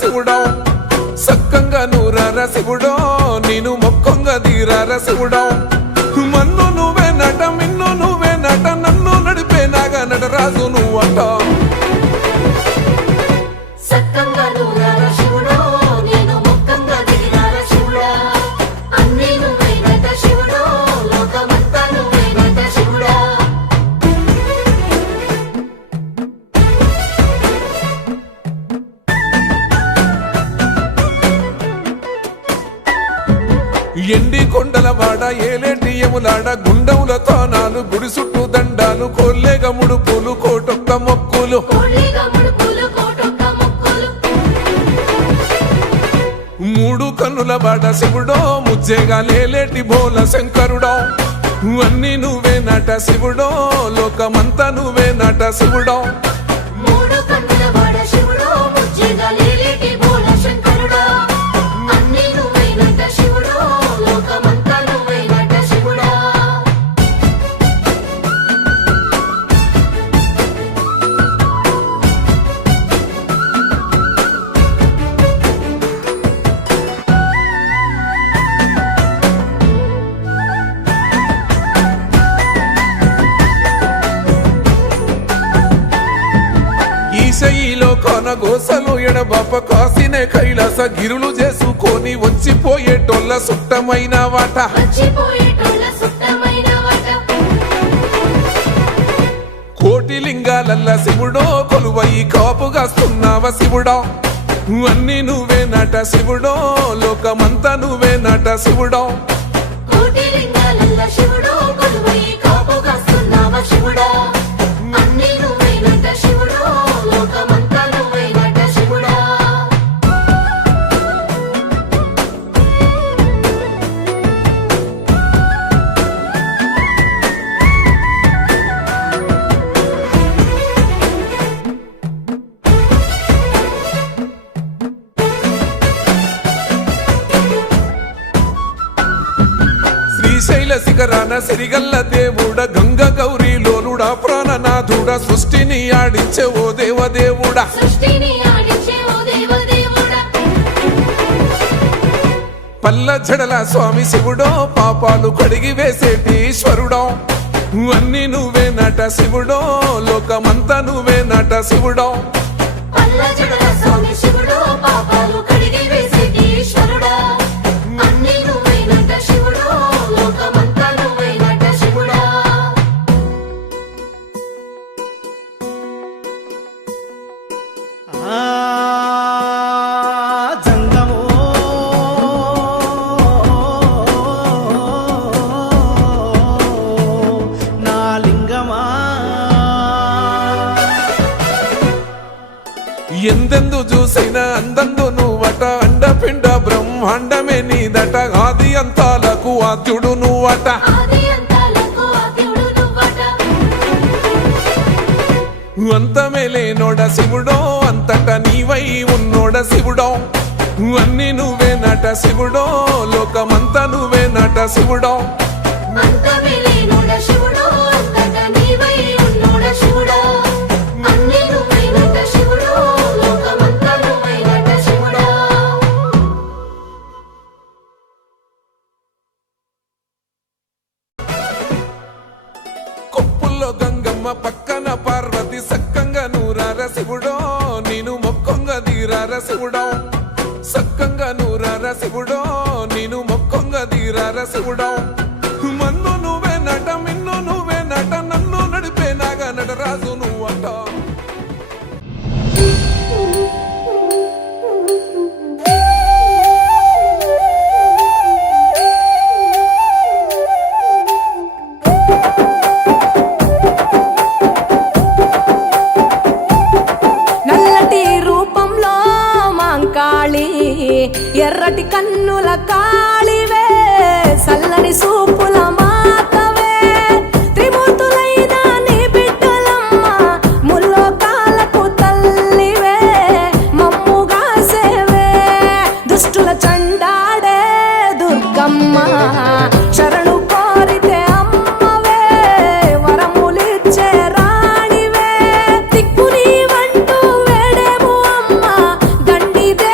శివుడో సక్కంగా నూరార శివుడో నేను మొక్కంగా తీరార శివుడో మన్ను నువ్వే నట మిన్ను నువ్వే నట నన్ను నడిపే నాగా నటరాజు నువ్వంట ఎండి కొండల వాడ ఏలేటి యములాడ గుండములతో నాలు గుడి చుట్టూ దండాలు కోల్లేగ ముడుపులు కోటొక్క మొక్కులు మూడు కన్నుల వాడ శివుడో ముజ్జేగా లేలేటి బోల శంకరుడో అన్ని నువ్వే నట శివుడో లోకమంతా నువ్వే నట శివుడో ఈశయిలో కొనగోసలు ఎడబాప కాసినే కైలాస గిరులు చేసుకొని వచ్చిపోయేటోళ్ళ సుట్టమైన వాట కోటి లింగాలల్ల శివుడో కొలువయి కాపుగాస్తున్నావ శివుడో అన్ని నువ్వే నట శివుడో లోకమంతా నువ్వే నట శివుడో శ్రీశైల శిఖరాన సిరిగల్ల దేవుడ గంగ గౌరీ లోలుడా ప్రాణనాథుడ సృష్టిని ఆడించే ఓ దేవదేవుడా పల్ల జడల స్వామి శివుడో పాపాలు కడిగి వేసేటి ఈశ్వరుడో అన్ని నువ్వే నట శివుడో లోకమంతా నువ్వే నట శివుడో ఎందెందు చూసైనా అందందు నువ్వట అండపిండ బ్రహ్మాండమే నీదట ఆది అంతాలకు ఆద్యుడు నువ్వట అంతమే లేనోడ శివుడో అంతట నీవై ఉన్నోడ శివుడో అన్ని నువ్వే నట శివుడో లోకమంతా నువ్వే నట శివుడో గంగమ్మ పక్కన పార్వతి సక్కంగా నూరార శివుడో నేను మొక్కంగా తీరార శివుడో సక్కంగా నూరార శివుడో నేను మొక్కంగా తీరార శివుడో మన్ను నువ్వే నట మిన్ను నువ్వే నట నన్ను నడిపే నాగా నటరాజు నువ్వంట ఎర్రటి కన్నుల కాళివే సల్లని సూపుల మాతవే త్రిమూర్తులైన నీ బిడ్డలమ్మ ముల్లోకాలకు తల్లివే మమ్ముగా సేవే దుష్టుల చండాడే దుర్గమ్మ శరణు కోరితే అమ్మవే వరములిచ్చే రాణివే దిక్కు నీవంటూ వేడేము అమ్మ దండిదే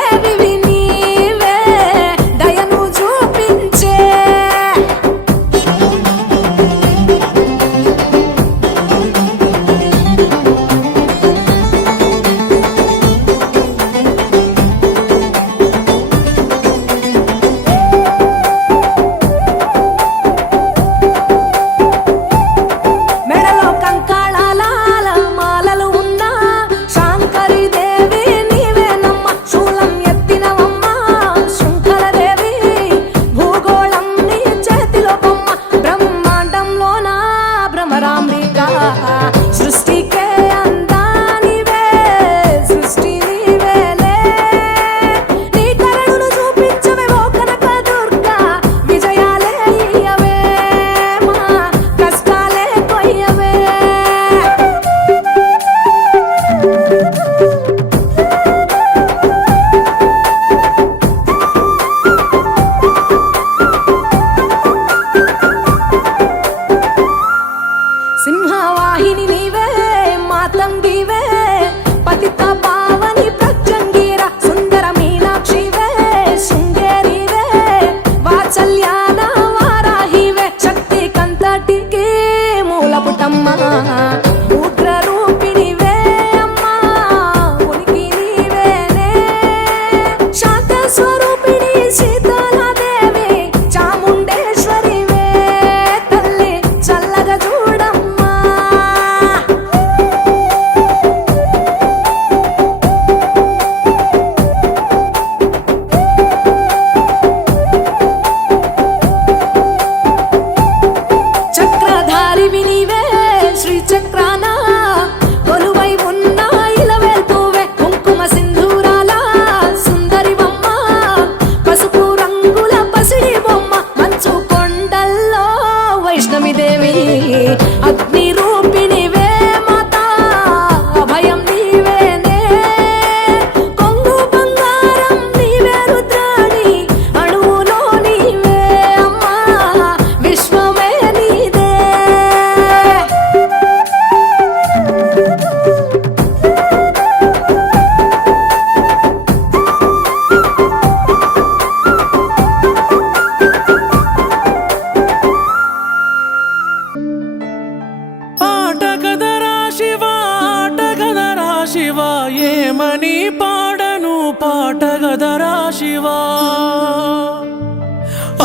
గదరా శివా,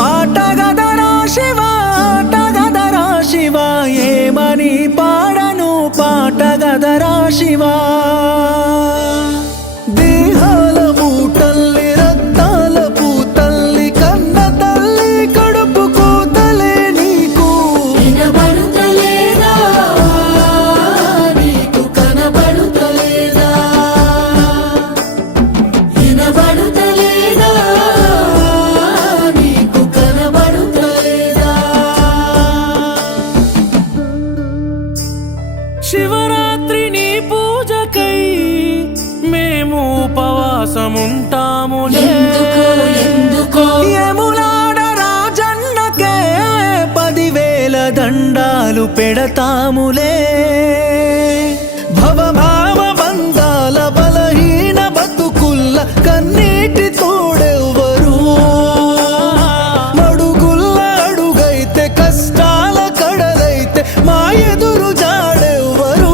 ఆట గదరా శివా, ఆట గదరా శివా, ఏమని పాడను పాట గదరా శివా. దేహాల మూటల్లి రక్తాల పూతల్లి కన్న తల్లి కడుపు కూతలే నీకు వినబడుతలేదా, నీకు కనబడుతలేదా, వినబడుతలేదా, నీకు కనబడుతలేదా. శివరాత్రి నీ పూజకై మేము ఉపవాసముంటాములే. ఎందుకో యములాడ రాజన్నకే 10,000 దండాలు పెడతాములే. భవభావ బంధాల బలహీన బతుకుల్ల కన్నీటి తోడెవ్వరు, మడుగుల్ల అడుగైతే కష్టాల కడలైతే మా ఎదురు జాడెవ్వరు.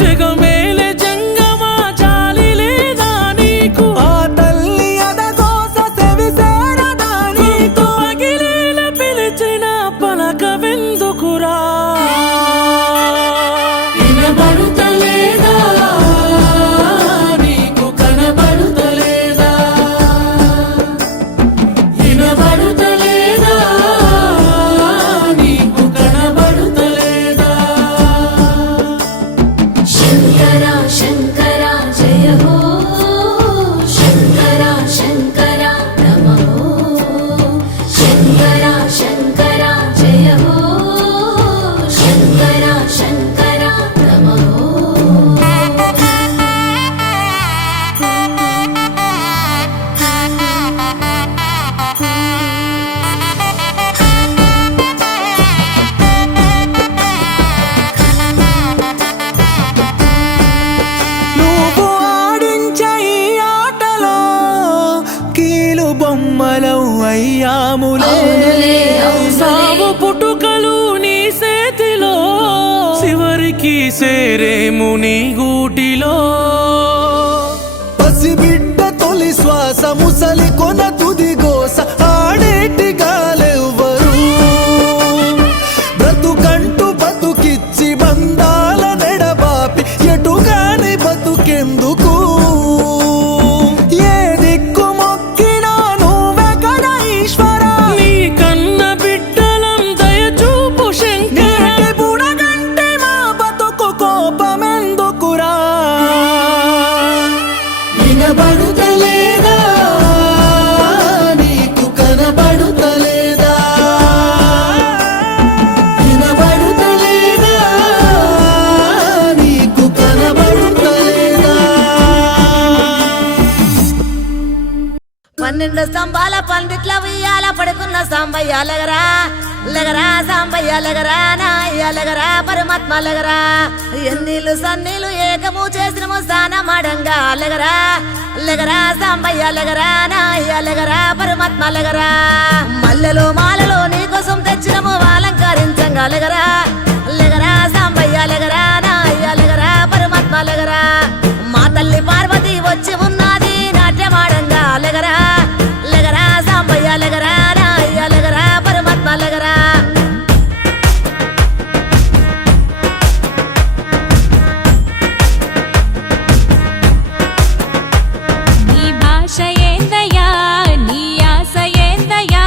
జగమేలే జంగమా జాలి లేదా నీకు, ఆ తల్లి అదగోస సెవిసేరదా నీకు, పగిలేల పిలిచిన పలకవెందుకురా. వినబడుతలేదా, నీకు కనబడుతలేదా, వినబడుతలేదా, నీకు కనబడుతలేదా. శంకర శంకర జయ హో, శంకర శంకర నమః, శంకర శంకర జయ హో, శంకర శంకర నమః. నువ్వు ఆడించే ఈ ఆటలో కీలు బొమ్మలం అయ్యాములే. అవునులే, అవునులే. సాగు పుట్టుకలు నీ చేతిలో, చివరికి సేరేము నీ గూటిలో. పసిబిడ్డ తొలి శ్వాస ముసలి కొన తుది గోస ఆడేటి గాలెవ్వరు, బ్రతుకంటూ బతుకిచ్చి బంధాల నెడబాపి ఎటుగాని బతుకెందుకు. ఏ దిక్కు మొక్కినా నువ్వే కదా ఈశ్వరా, నీ కన్న బిడ్డలం దయచూపు శంకర. బుడగంటే మా బతుకు కోపమెందుకురా. వినబడుతలేదా, నీకు కనబడుతలేదా, వినబడుతలేదా, నీకు కనబడుతలేదా. 12 స్తంభాల పందిట్ల ఉయ్యాల పడుకున్న సాంబయ్య లగరా, లగరా సాంబయ్య లగరా, నాయ్య లగరా, పరమాత్మ లగరా. ఎన్నీళ్ళు సన్నీళ్ళు ఏకము చేసినము స్నానమాడంగా లగరా, లగరా సాంబయ్య లగరా, నాయ్య లగరా, పరమాత్మ లగరా. మల్లెలు మాలలో నీకోసం తెచ్చినము అలంకరించంగా లగరా, లగరా సాంబయ్య లగరా, నాయ్య లగరా, పరమాత్మ లగరా. మా తల్లి పార్వతి వచ్చి ఉన్నది నాట్యమాడంగా లగరా, లగరా సాంబయ్య లగరా, నాయ్య లగరా, పరమాత్మ లగరా. నీ భాష ఏందయ్యా, నీ ఆశ ఏందయ్యా,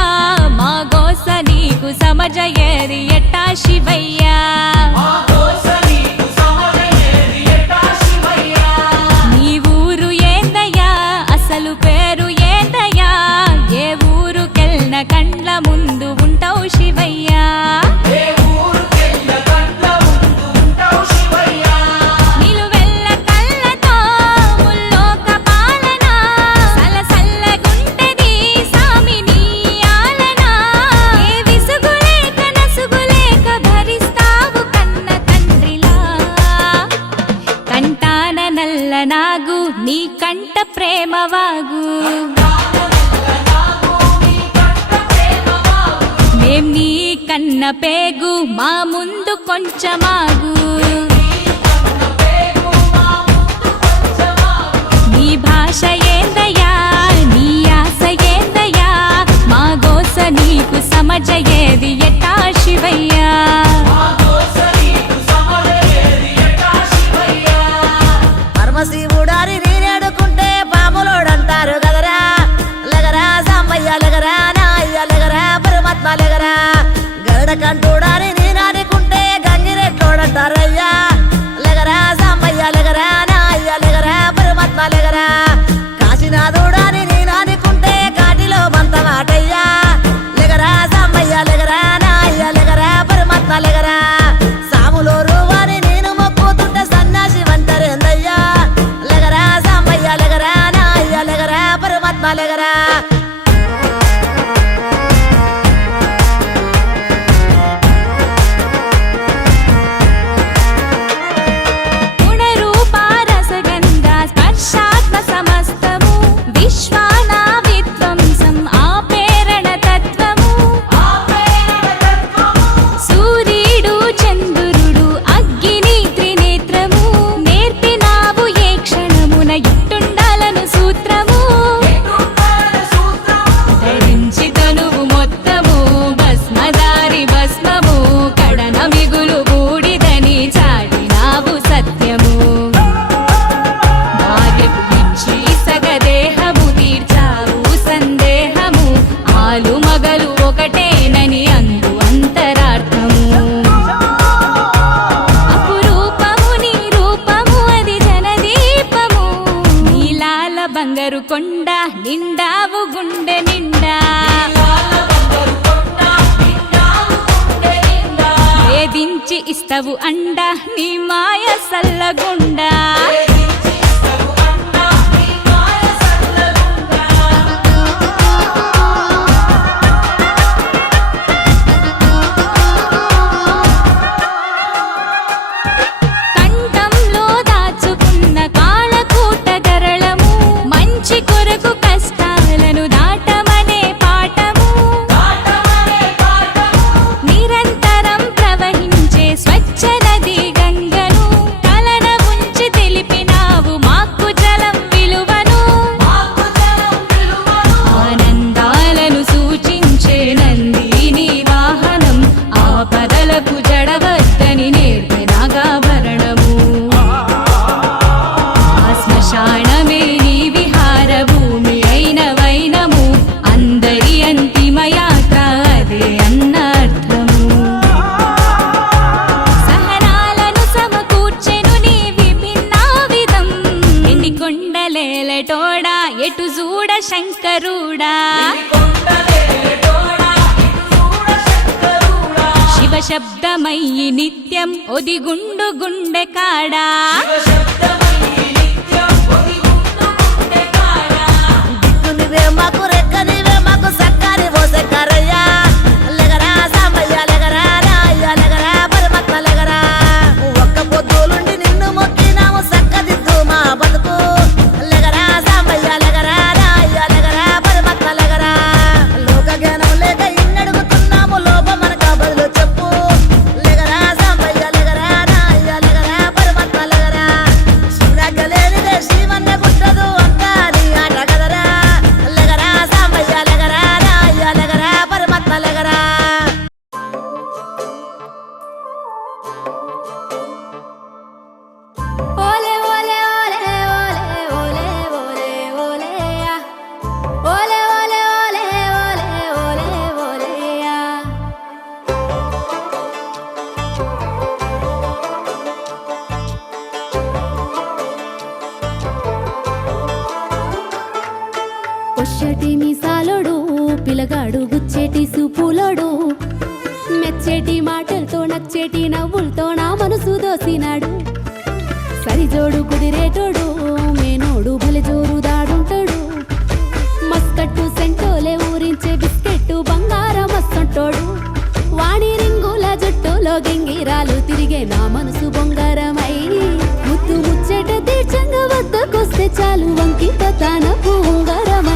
మా గోస నీకు సమజయేరి ఎట్టా శివయ్యా. నీ ఊరు ఏందయ్యా, అసలు పేరు ఏందయ్యా, ఏ ఊరుకెళ్ళిన కండ్ల ముందు ఉంటావు శివయ్యా. నిలువెల్ల కళ్ళతో ముల్లోక పాలన, సలసల్లగుంటది సామి నీ ఆలన. ఏ విసుగులేక నసుగులేక భరిస్తావు కన్న తండ్రిలా. కంటాన నల్ల నాగు నీ కంట ప్రేమవాగు, మేం నీ కన్న పేగు మా ముందు కొంచెమాగు. నీ భాష భాష ఏందయ్యా నీ ఆశ ఏందయ్యా మా గోస నీకు సమజయేది ఎట్టా శివయ్యా పరమశివుడారి నేనేడుకుంటే పాములోడంటారు కదరా లగరా సాంబయ్య లగరా నాయ్య లగరా పరమాత్మ లగరా గరుడ కంటూడారి నేనాడుకుంటే గంగిరెట్లోడంటారయ్యా లగరా సాంబయ్య లగరా నాయ్య లగరా పరమాత్మ లగరా కాశీనాథుడాని నేనాడుకుంటే కాటిలో బంతమాటయ్యా లగరా సాంబయ్య లగరా నాయ్య లగరా పరమాత్మ లగరా సాములోరు వారి నేను మొక్కుతుంటే సన్నాసి వంటరేందయ్యా లగరా సాంబయ్య లగరా నాయ్య లగరా పరమాత్మ లగరా గుణరూప రసగంధ స్పర్శాత్మ సమస్తము విశ్వానా విధ్వంసం ఆపేరణ తత్వము సూర్యుడు చంద్రుడు అగ్ని త్రినేత్రము నేర్పినావు ఏ క్షణమున ఇట్టుండాలను సూత్రము ధరించి తనువు మొత్తము భస్మదారి భస్మము కడన మిగులు బూడిదని చాటినావు సత్యము భార్యకు ఇచ్చి సగదేహము తీర్చావు సందేహము ఆలు మగలు ఒకటేనని అందు అంతరార్థము అపురూపము నీ రూపము అది జనదీపము నీలాల బంగారు కొండ నిండావు గుండె నిండా వేధించి ఇస్తవు అండ నీ మాయ సల్లగుండా కంఠంలో దాచుకున్న కాళకూట గరళము మంచి కొరకు కష్టాలను దాటమనే పాఠము నిరంతరం ప్రవహించే స్వచ్ఛ నది గంగను కలన ఉంచి తెలిపినావు మాకు జలం విలువను ఆనందాలను సూచించే నందిని వాహనం ఆపదలకు జడవద్దని నేర్పినాగాభరణము శ్మశానమే నీ విహార భూమి అయిన వైనము అందరి అంతిమ యాత్ర అదే అన్నర్థము సహనాలను సమకూర్చెను నీ విభిన్న విధం ఎన్ని కొండలేలటోడా ఎటు చూడ శంకరుడా శివ శబ్దమయ్యి నిత్యం ఒదిగుండు గుండె కాడా దిక్కునివే మాకు రెక్కనివే మాకు సక్కని పోసెక్కరయ్యా లగరా సాంబయ్య లగరా నాయ్య లగరా పరమాత్మ లగరా ఒక్క పొద్దులుండి నిన్ను మొక్కినాము సక్కదిద్దు మా బతుకు లగరా సాంబయ్య లగరా నాయ్య లగరా పరమాత్మ లగరా లోక జ్ఞానం లేక ఇన్నడుగుతున్నాము లోపం మనక బదులు చెప్పు లగరా సాంబయ్య లగరా నాయ్య లగరా పరమాత్మ లగరా శివనగ్గలేనిదే శివన్న గుట్టదు అంతా నీ ఆట కదరా లగరా సాంబయ్య లగరా నాయ్య లగరా పరమాత్మ లగరా ఓలే ఓలే ఓలే ఓలే ఓలే ఓలే ఓలేయా ఓలే ఓలే ఓలే ఓలే ఓలే ఓలేయా పొచ్చటి మీసాలోడు పిలగాడు గుచ్చేటి సూపులోడు మెచ్చేటి మాటలతో నచ్చేటి నవ్వులతో నా మనసు దోసినాడు సరిజోడు కుదిరేటోడు మేనోడు భలే జోరు దాడుంటాడు మస్కట్టు సెంటోలే ఊరించే బిస్కెట్టు బంగారం మస్సంటోడు వాణి రింగుల జుట్టులో గింగిరాలు తిరిగే నా మనసు బొంగారమై ముద్దు ముచ్చట తీర్చంగా వద్దకొస్తే చాలు వంకిత తనపు ఉంగరమై